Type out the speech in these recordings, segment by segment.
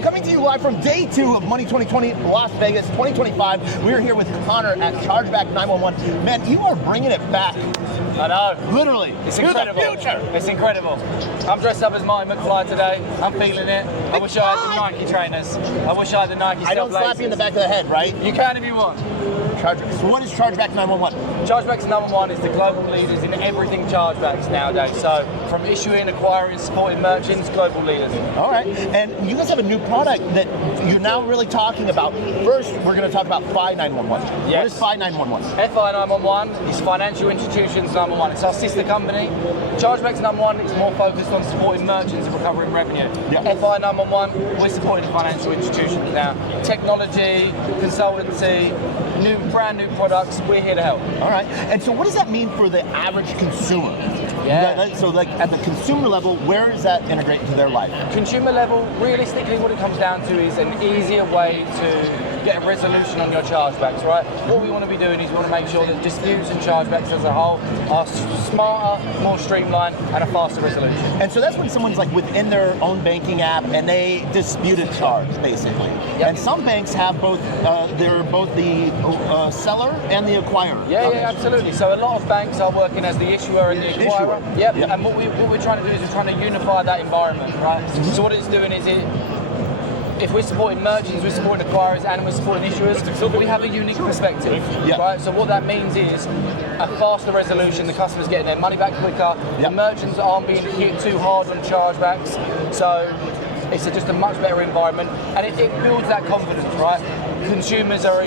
Coming to you live from day 2 of Money 2020 Las Vegas 2025. We're here with Connor at Chargeback911. Man, you are bringing it back. I know. Literally. It's incredible. The future. It's incredible. I'm dressed up as Marty McFly today. I'm feeling it. I wish I had the Nike trainers. I wish I had the Nike I don't slap you in the back of the head, right? You can if you want. So what is Chargeback911? Chargeback911 is the global leaders in everything chargebacks nowadays. So from issuing, acquiring, supporting merchants, global leaders. All right. And you guys have a new product that you're now really talking about. First, we're going to talk about FI911. Yes. What is FI911? FI911 is Financial Institutions number 1. It's our sister company. Chargebacks911 is more focused on supporting merchants and recovering revenue. Yep. FI911, we're supporting financial institutions now. Technology, consultancy, brand new products, we're here to help. All right. And so what does that mean for the average consumer? Yeah. So like at the consumer level, where does that integrate into their life? Consumer level, realistically what it comes down to is an easier way to get a resolution on your chargebacks, right? What we want to be doing is we want to make sure that disputes and chargebacks as a whole are smarter, more streamlined, and a faster resolution. And so that's when someone's like within their own banking app and they dispute a charge, basically. Yep. And some banks have both, they're both the seller and the acquirer. Yeah, absolutely. So a lot of banks are working as the issuer and the acquirer. Yep. And what we're trying to do is we're trying to unify that environment, right? Mm-hmm. So what it's doing is if we're supporting merchants, we're supporting acquirers, and we're supporting issuers, we have a unique perspective, right? So what that means is a faster resolution, the customer's getting their money back quicker, the merchants aren't being hit too hard on chargebacks, so it's just a much better environment, and it builds that confidence, right? Consumers are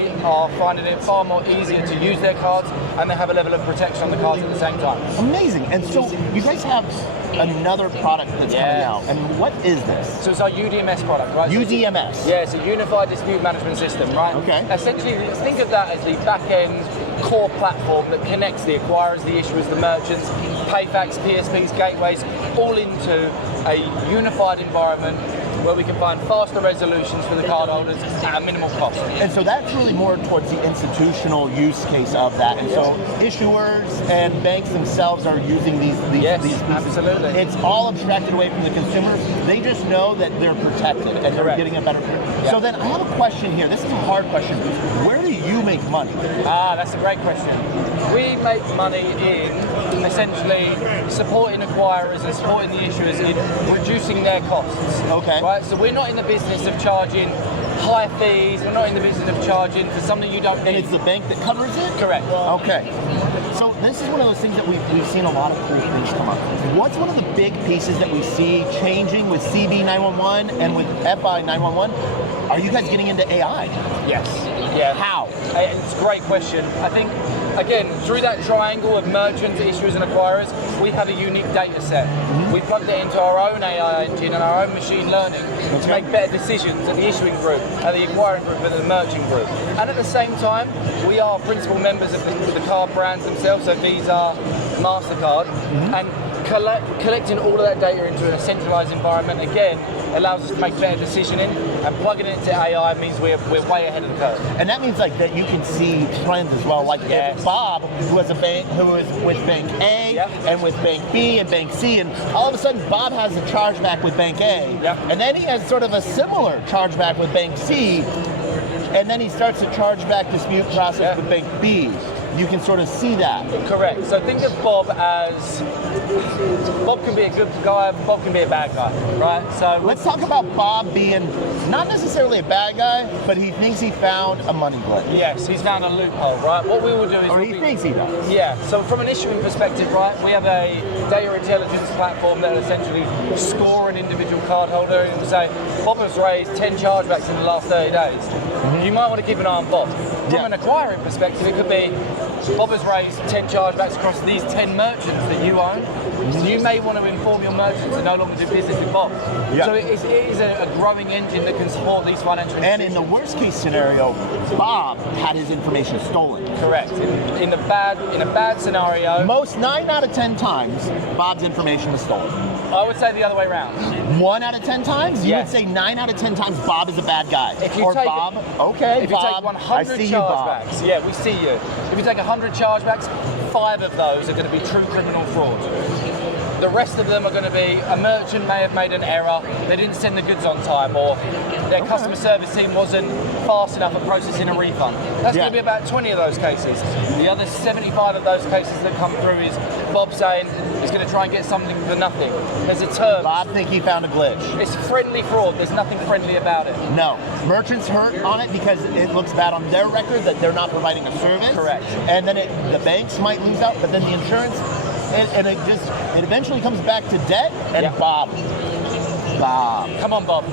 finding it far more easier to use their cards, and they have a level of protection on the cards at the same time. Amazing. And so you guys have another product that's coming out, and what is this? So it's our UDMS product, right? UDMS? Yeah, it's a Unified Dispute Management System, right? Okay. Essentially, think of that as the back-end core platform that connects the acquirers, the issuers, the merchants, PayFacs, PSPs, gateways, all into a unified environment where we can find faster resolutions for the cardholders at a minimal cost. And so that's really more towards the institutional use case of that. And so issuers and banks themselves are using these pieces. Absolutely. It's all abstracted away from the consumer. They just know that they're protected and they're getting a better. So then I have a question here. This is a hard question. Where do you make money? That's a great question. We make money in essentially supporting acquirers and supporting the issuers in reducing their costs. Okay. Right? So we're not in the business of charging high fees, we're not in the business of charging for something you don't need. And it's the bank that covers it? Correct. Okay. So this is one of those things that we've seen a lot of cool things come up. What's one of the big pieces that we see changing with CB911 and with FI911? Are you guys getting into AI? Yes. Yeah. How? It's a great question. I think, again, through that triangle of merchants, issuers, and acquirers, we have a unique data set. We plugged it into our own AI engine and our own machine learning to make better decisions at the issuing group, at the acquiring group, and at the merchant group. And at the same time, we are principal members of the card brands themselves, so Visa, MasterCard, and collecting all of that data into a centralized environment, again, allows us to make better decisioning, and plugging it into AI means we're way ahead of the curve. And that means like that you can see trends as well. Like if Bob, who has a bank, who is with Bank A and with Bank B and Bank C, and all of a sudden Bob has a chargeback with Bank A, and then he has sort of a similar chargeback with Bank C, and then he starts a chargeback dispute process with Bank B. You can sort of see that. Correct. So think of Bob as, Bob can be a good guy, Bob can be a bad guy, right? So let's talk about Bob being not necessarily a bad guy, but he thinks he found a money glitch. Yes, he's found a loophole, right? What we will do is... Or he thinks he does. Yeah, so from an issuing perspective, right, we have a data intelligence platform that will essentially score an individual cardholder and say, Bob has raised 10 chargebacks in the last 30 days. You might want to keep an eye on Bob. From an acquiring perspective, it could be, Bob has raised 10 chargebacks across these 10 merchants that you own. So you may want to inform your merchants to no longer do business with Bob. So it is a growing engine that can support these financial institutions. And in the worst case scenario, Bob had his information stolen. Correct. In a bad scenario. 9 out of 10 times, Bob's information was stolen. I would say the other way around. 1 out of 10 times? You Yeah. would say 9 out of 10 times Bob is a bad guy. If you or take, Bob, okay, if you Bob, take 100 I see you, Bob. chargebacks, yeah, we see you. If you take 100 chargebacks, 5 of those are going to be true criminal fraud. The rest of them are going to be a merchant may have made an error, they didn't send the goods on time, or their customer service team wasn't fast enough at processing a refund. That's going to be about 20 of those cases. The other 75 of those cases that come through is Bob saying he's going to try and get something for nothing. There's a term. Bob think he found a glitch. It's friendly fraud. There's nothing friendly about it. No. Merchants hurt on it because it looks bad on their record that they're not providing a service. Correct. And then the banks might lose out, but then the insurance, and it eventually comes back to debt. And Yeah. Bob. Come on, Bob.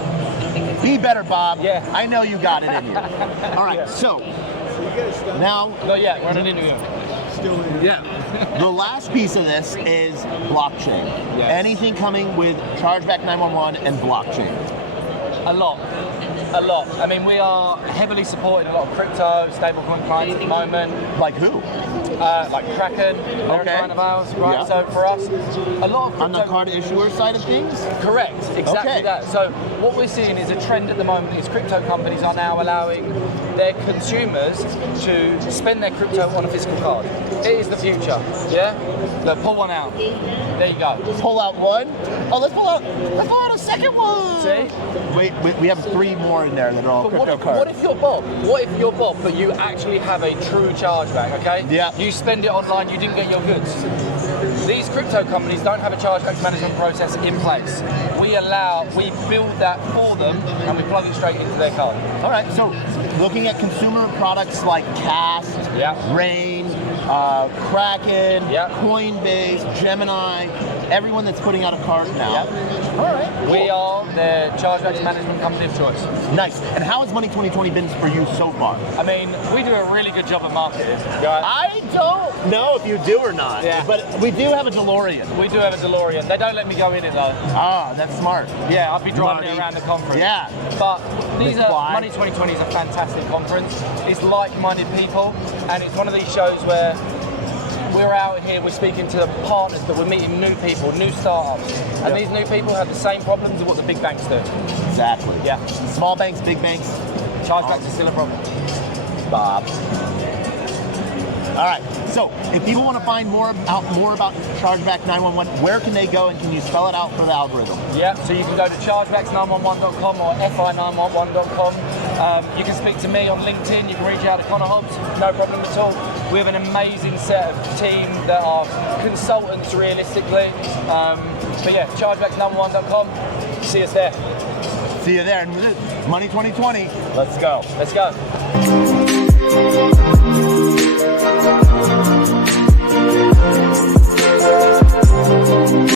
Be better, Bob. Yeah. I know you got it in you. All right, so now Not yet. We're on an interview. the last piece of this is blockchain. Yes. Anything coming with Chargeback911 and blockchain? A lot. I mean, we are heavily supporting a lot of crypto, stablecoin clients at the moment. Like who? Like Kraken, they're a client of ours, right? Yeah. So for us, a lot of crypto. On the card issuer side of things? Correct, exactly Okay. that. So what we're seeing is a trend at the moment is crypto companies are now allowing their consumers to spend their crypto on a physical card. It is the future, yeah? Look, pull one out. There you go. Pull out one. Oh, let's pull out a second one. See? Wait, we have 3 more in there that are all But crypto what cards. if you're Bob? What if you're Bob, but you actually have a true chargeback, okay? Yeah. You spend it online, you didn't get your goods. These crypto companies don't have a chargeback management process in place. We build that for them, and we plug it straight into their card. All right, so looking at consumer products like Cast, Yeah. Rain, Kraken, Yeah. Coinbase, Gemini, everyone that's putting out a card now. Yeah. All right. We are the chargeback management company of choice. Nice. And how has Money 2020 been for you so far? I mean, we do a really good job of marketing. Right? I don't know if you do or not, Yeah. but we do have a DeLorean. We do have a DeLorean. They don't let me go in it though. Ah, that's smart. Yeah, I'll be driving Money. it around the conference. Yeah. But these Let's are fly. Money 2020 is a fantastic conference. It's like-minded people, and it's one of these shows where we're out here, we're speaking to partners, but we're meeting new people, new startups, and these new people have the same problems as what the big banks do. Exactly. Yeah. Small banks, big banks, Chargebacks is still a problem. Bob. All right. So, if people want to find more about Chargeback911, where can they go, and can you spell it out for the algorithm? Yeah, so you can go to chargebacks911.com or fi911.com. You can speak to me on LinkedIn, you can reach out to Connor Hobbs, no problem at all. We have an amazing set of team that are consultants realistically. But yeah, chargebacks911.com, see us there. See you there. And Money 2020, let's go. Let's go.